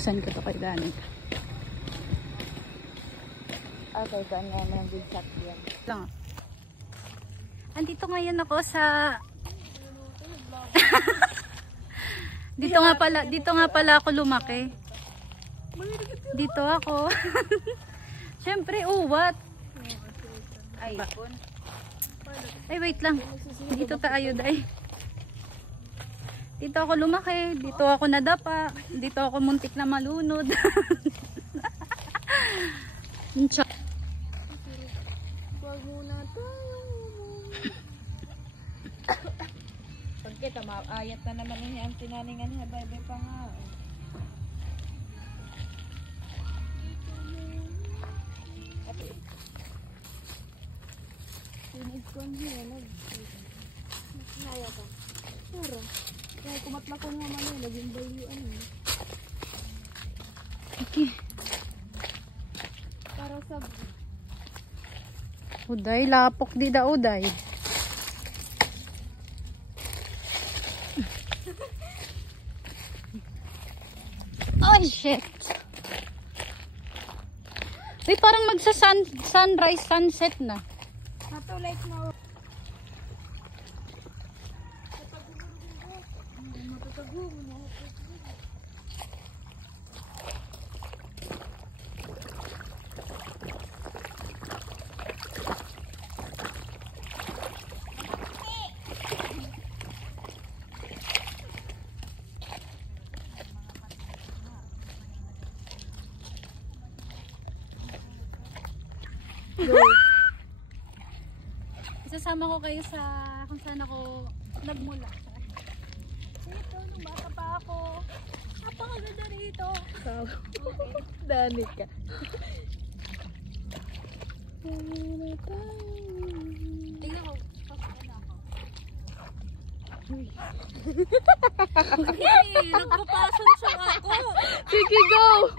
Saan ko to kay Danica? Okay, ganyan yung big shot yan. Lang. Andito ngayon ako sa dito nga pala ako lumaki. Dito ako. Siyempre, what? Ay, wait lang. Dito tayo, day. Dito ako lumaki. Dito ako nadapa. Dito ako muntik na malunod. Wag muna tayo. Pagkita, maayat na naman niya ang tinaningan niya. Bye-bye pa nga. Sinig ko niya. Naya ka. Pero, kaya kumatla ko nga man yun. Laging bayuan yun. Okay. Para sa... Uday, lapok di da uday. Oh shit. Uy, parang sunrise, sunset na. Natulay na. Go. Isasama ko kayo sa kung saan ako nagmula. Dito, nung bata pa ako. Napakaganda rito. Okay. Danica. Tingnan ko. Pasok na ako. Nagpapasan siya ako. Sige, go!